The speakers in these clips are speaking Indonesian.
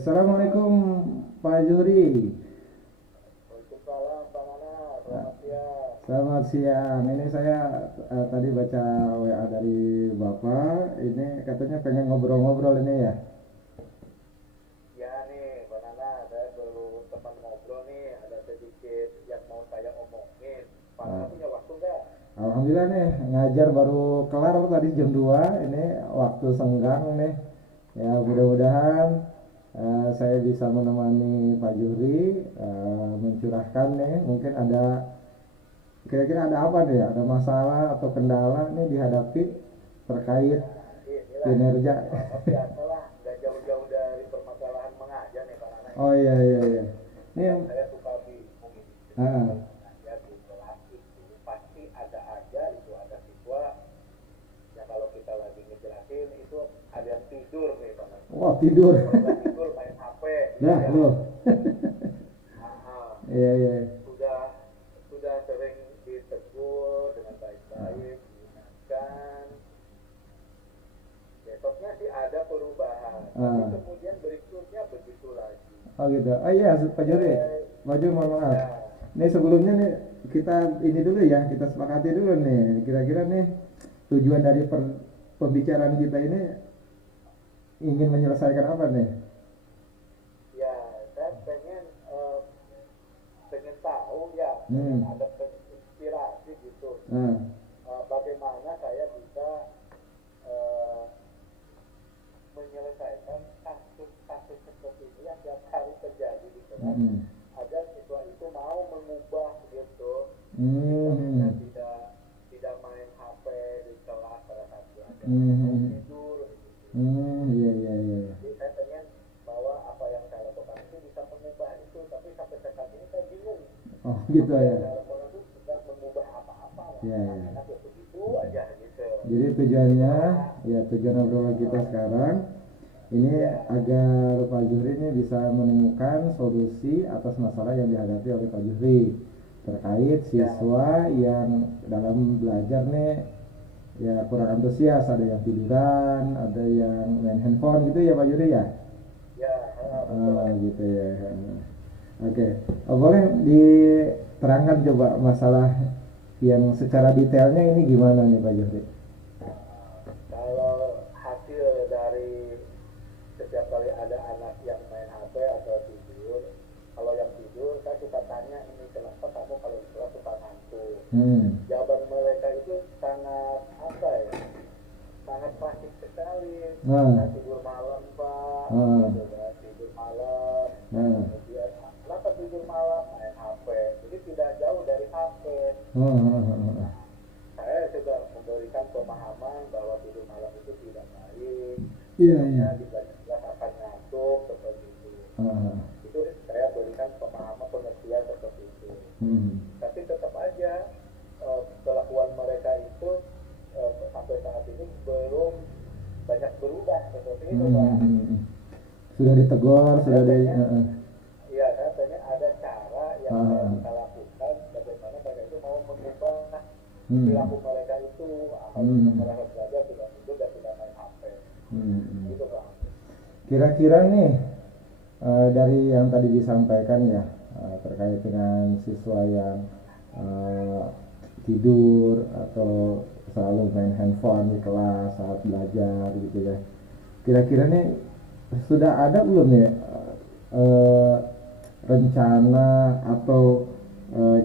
Assalamualaikum Pak Juri. Waalaikumsalam, Bang Ana. Selamat siang. Selamat siang. Ini saya tadi baca WA dari Bapak. Ini katanya pengen ngobrol-ngobrol ini ya. Ya nih, Bang Ana, saya baru teman ngobrol nih. Ada sedikit yang mau saya omongin. Bang Ana Ah, punya waktu nggak? Alhamdulillah nih ngajar baru kelar tadi jam 2. Ini waktu senggang nih. Ya mudah-mudahan saya bisa menemani Pak Juri mencurahkan nih. Mungkin ada kira-kira ada apa nih? Ada masalah atau kendala nih dihadapi terkait Ya, inilah. kinerja. Biasalah, nggak jauh-jauh dari permasalahan mengajar nih, Bang Ana Oh ini. iya iya iya. Ini Yang saya suka bingung ini. Jadi ah, kalau mengajar di kelas itu pasti ada aja itu ada siswa yang kalau kita lagi ngejelasin itu ada yang tidur nih, Bang Ana. wah tidur. Kalau nggak tidur main HP gitu Nah ya. loh. Ah, Iya iya. sudah sudah sering ditegur dengan baik-baik, diingatkan. Besoknya sih ada perubahan, tapi Ah, kemudian berikutnya begitu lagi. oh gitu. Oh iya Pak Juri. Pak Juri mohon maaf. Ya, Nih sebelumnya nih kita ini dulu ya, kita sepakati dulu nih. Kira-kira nih tujuan dari pembicaraan kita ini ingin menyelesaikan apa nih? ya, saya pengen tahu ya, pengen Hmm. ada inspirasi gitu. Ah. Bagaimana saya bisa eh, menyelesaikan kasus-kasus seperti ini yang tiap hari terjadi di kelas Hmm. agar siswa itu mau mengubah gitu. Misalnya Hmm. tidak main HP di kelas pada saat belajar, mau Hmm. tidur gitu. Iya iya iya. Jadi saya pengen bahwa apa yang saya lakukan itu bisa mengubah itu, tapi sampai saat ini saya bingung Oh gitu apa yang ya. saya lakukan itu tidak mengubah apa-apa lah. Iya iya. Enak ya begitu aja gitu. Jadi tujuannya, ya tujuan obrolan kita sekarang ini Ya, agar Pak Juhri ini bisa menemukan solusi atas masalah yang dihadapi oleh Pak Juhri terkait ya, siswa yang dalam belajar nih ya kurang antusias, ada yang tiduran, ada yang main handphone gitu ya Pak Juhri ya. ya, betul. Gitu ya. Oke. Boleh diterangkan coba masalah yang secara detailnya ini gimana nih Pak Juhri? Kalau hasil dari setiap kali ada anak yang main HP atau tidur, kalau yang tidur saya suka tanya ini kenapa kamu kalau di kelas suka ngantuk. Hmm. Jawaban mereka itu sangat apa ya, sangat klasik sekali. Saya Nah, tidur malam pak, nah, gitu kan, tidur malam. nah, Kemudian kenapa tidur malam main HP, jadi tidak jauh dari HP. nah. Saya juga memberikan pemahaman bahwa tidur malam itu tidak baik, Iya, iya. besoknya di belajar kelas akan ngantuk seperti itu. Ah, Itu saya berikan pemahaman pengertian seperti itu. hmm. Tapi tetap aja kelakuan mereka itu sampai saat ini belum banyak berubah seperti itu pak. Hmm. Sudah ditegur, Saya sudah di pengen, iya saya pengen ada cara yang saya ah, bisa lakukan bagaimana mereka itu mau mengubah perilaku hmm. mereka itu harusnya Hmm. mereka belajar tidak tidur dan tidak main HP. Hmm. Gitu pak. Kira-kira nih dari yang tadi disampaikan ya terkait dengan siswa yang eh, tidur atau selalu main handphone di kelas saat belajar gitu ya. Kira-kira nih sudah ada belum nih eh, rencana atau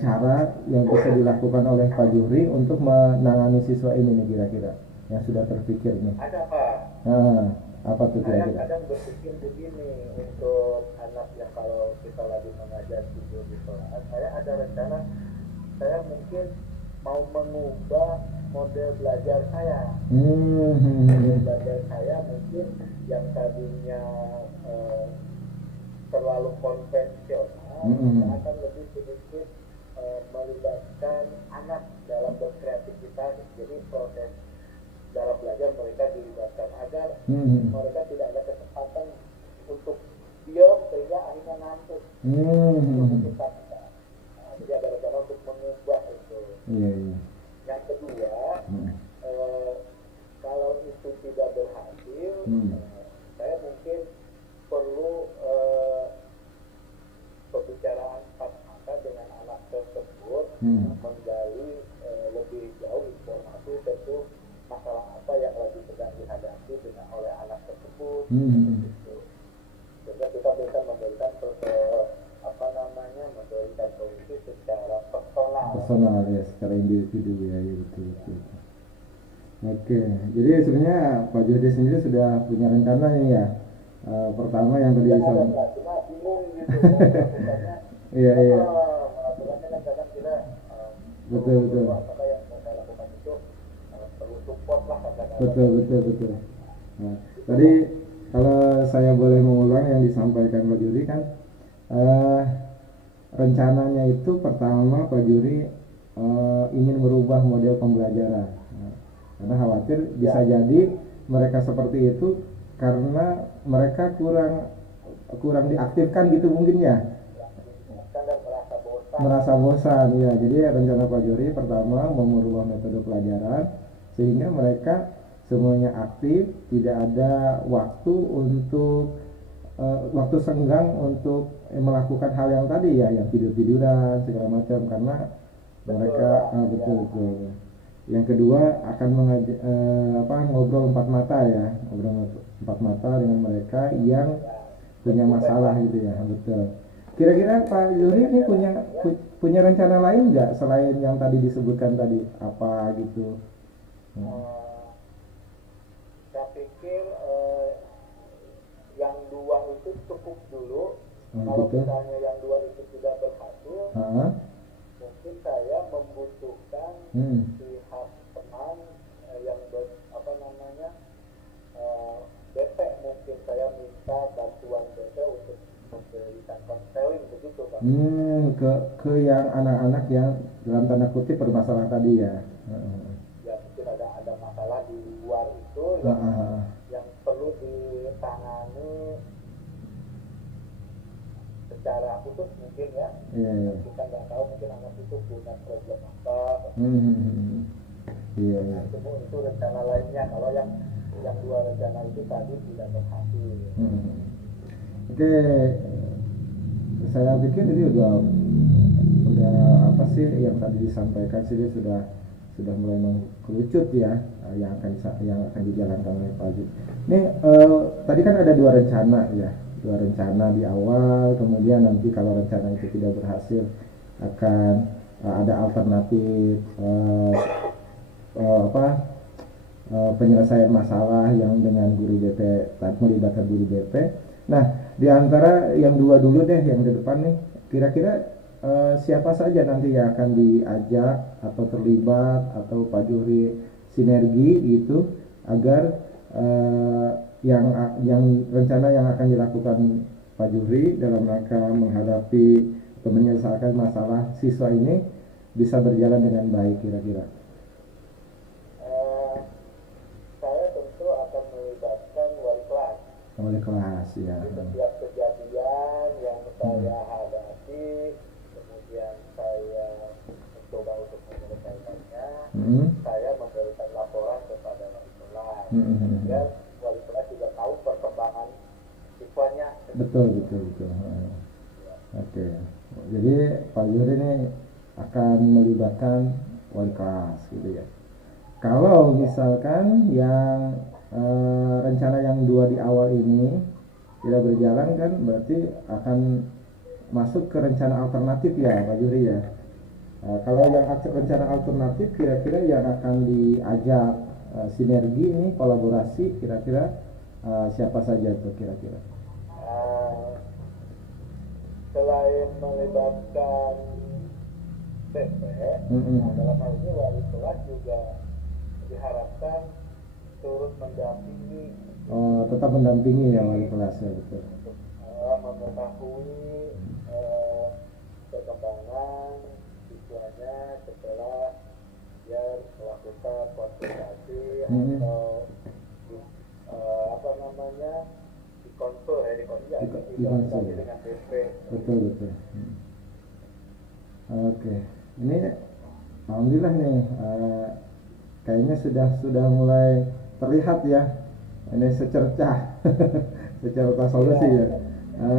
cara yang bisa dilakukan oleh Pak Juhri untuk menangani siswa ini nih kira-kira yang sudah terpikir nih. Ada pak. Nah, apa tuh Saya kira-kira? kadang berpikir begini untuk anak yang kalau kita lagi mengajar tidur di kelas, saya ada rencana saya mungkin mau mengubah model belajar saya. Model Hmm. belajar saya mungkin yang tadinya eh, terlalu konvensional, saya Hmm. akan lebih sedikit melibatkan anak dalam berkreativitas. Jadi proses dalam belajar mereka dilibatkan agar Hmm. mereka tidak ada kesempatan untuk diam sehingga akhirnya ngantuk. Itu Hmm. mungkin satu. Nah, jadi ada rencana untuk mengubah itu. Iya, iya. Yang kedua, Hmm. eh, kalau itu tidak berhasil, Hmm. saya mungkin perlu menggali lebih jauh informasi tentu masalah apa yang lagi sedang dihadapi dengan oleh anak tersebut. Gitu. Sehingga kita bisa memberikan memberikan solusi secara personal ya, secara individu ya, ya betul. Oke, jadi sebenarnya Pak Jody sendiri sudah punya rencana nih ya. Pertama yang tadi cuma bingung gitu mau melakukannya. Iya. Melakukannya kan kadang kita betul. apakah yang mau saya lakukan itu perlu support lah kadang-kadang. Betul. Nah, tadi kalau saya boleh mengulang yang disampaikan Pak Juri kan, rencananya itu pertama Pak Juri ingin merubah model pembelajaran. Karena khawatir bisa jadi mereka seperti itu karena mereka kurang diaktifkan gitu mungkin ya. Merasa bosan ya. Jadi rencana Pak Juri pertama mau merubah metode pelajaran sehingga mereka semuanya aktif, tidak ada waktu untuk waktu senggang untuk melakukan hal yang tadi ya, yang tiduran segala macam, karena mereka betul. Yang kedua akan ngobrol empat mata dengan mereka yang punya masalah gitu ya, betul. Kira-kira Pak Yuri ini punya rencana lain nggak selain yang tadi disebutkan tadi, apa gitu? Saya pikir yang dua itu cukup dulu. Kalau gitu. misalnya yang dua itu tidak berhasil, mungkin saya membutuhkan pihak teman yang BP, mungkin saya minta bantuan BP untuk memberikan konseling begitu Pak. Ke yang anak-anak yang dalam tanda kutip bermasalah tadi ya. Ya mungkin ada masalah di luar itu yang perlu ditangani secara khusus mungkin ya. Kita nggak tahu mungkin anak itu punya problem apa. Itu rencana lainnya kalau yang dua rencana itu tadi tidak berhasil. Oke, saya pikir ini udah apa sih yang tadi disampaikan sih sudah mulai mengkerucut ya, yang akan dijalankan oleh Pak Haji. Ini tadi kan ada dua rencana di awal, kemudian nanti kalau rencana itu tidak berhasil akan ada alternatif penyelesaian masalah yang dengan guru BP, melibatkan guru BP. Nah, di antara yang dua dulu deh, yang di depan nih, kira-kira siapa saja nanti yang akan diajak atau terlibat atau Pak Juri sinergi gitu agar yang rencana yang akan dilakukan Pak Juri dalam rangka menghadapi atau menyelesaikan masalah siswa ini bisa berjalan dengan baik kira-kira. Wali kelas ya. Setiap kejadian yang saya hadapi, kemudian saya mencoba untuk menyelesaikannya, saya memberikan laporan kepada wali kelas, dan wali kelas juga tahu perkembangan siswanya. Betul. Oke. Jadi Pak Yuri ini akan melibatkan wali kelas gitu ya. Kalau misalkan yang rencana yang dua di awal ini tidak berjalan kan berarti akan masuk ke rencana alternatif ya Pak Juri ya. Kalau yang rencana alternatif kira-kira yang akan diajak sinergi ini kolaborasi kira-kira siapa saja tuh kira-kira? Selain melibatkan BP, dalam hal ini wali kelas juga diharapkan turut mendampingi. Tetap mendampingi ya wali kelas ya, betul. Untuk mengetahui perkembangan siswanya setelah dia melakukan konsultasi atau dikonsul dengan BP. Betul. Oke. Ini alhamdulillah nih kayaknya sudah mulai terlihat ya ini secercah solusi ya.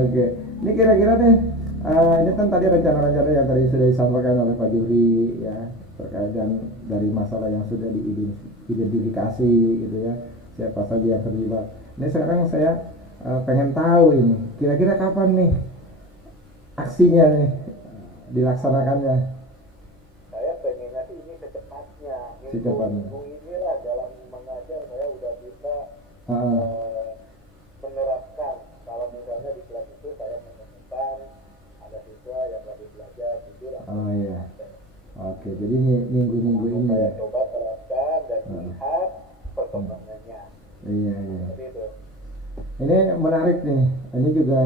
Oke. Ini kira-kira nih Ini kan tadi rencana-rencana yang tadi sudah disampaikan oleh Pak Juri ya, terkait dan dari masalah yang sudah diidentifikasi gitu ya, siapa saja yang terlibat. Ini sekarang saya pengen tahu ini kira-kira kapan nih aksinya nih dilaksanakannya. Saya pengennya sih ini secepatnya, Secepatnya. minggu inilah dalam mengajar saya udah bisa Ah, menerapkan. Kalau misalnya di kelas itu saya menemukan ada siswa yang lagi belajar tidur atau oh iya, oke, jadi minggu-minggu ini saya ya. coba terapkan dan Ah, lihat perkembangannya. iya iya. Seperti itu. Ini menarik nih. Ini juga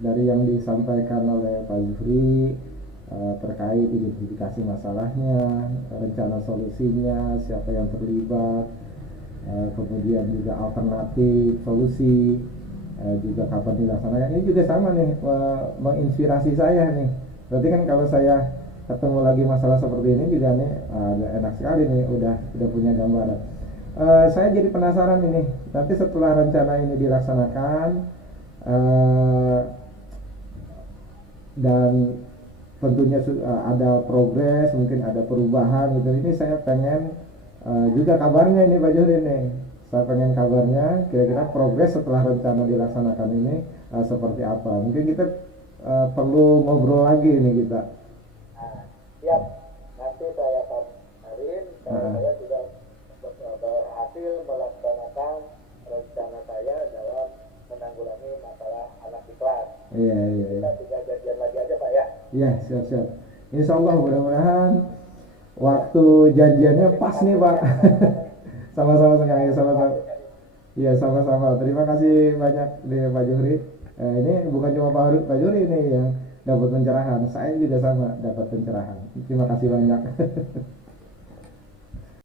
dari yang disampaikan oleh Pak Zuhri terkait identifikasi masalahnya, rencana solusinya, siapa yang terlibat, kemudian juga alternatif solusi, juga kapan dilaksanakan. Ini juga sama nih, menginspirasi saya nih. Berarti kan kalau saya ketemu lagi masalah seperti ini juga nih, enak sekali nih, udah punya gambaran. Saya jadi penasaran ini, nanti setelah rencana ini dilaksanakan eh, dan tentunya ada progres, mungkin ada perubahan gitu. Ini saya pengen juga kabarnya ini Pak Juri nih. Saya pengen kabarnya kira-kira progres setelah rencana dilaksanakan ini seperti apa. Mungkin kita perlu ngobrol lagi nih kita. Nah, siap. Nanti saya kabarin kalau Nah, saya sudah berhasil melaksanakan rencana saya dalam menanggulangi masalah anak di kelas. iya iya iya. Kita tinggal janjian lagi aja Pak ya. Iya, siap-siap. Insya Allah mudah-mudahan waktu janjiannya pas nih Pak. Sama-sama sekali, sama-sama. Iya, sama-sama. Terima kasih banyak nih Pak Juhri. Ini bukan cuma Pak Juhri ini yang dapat pencerahan, saya juga sama dapat pencerahan. Terima kasih banyak.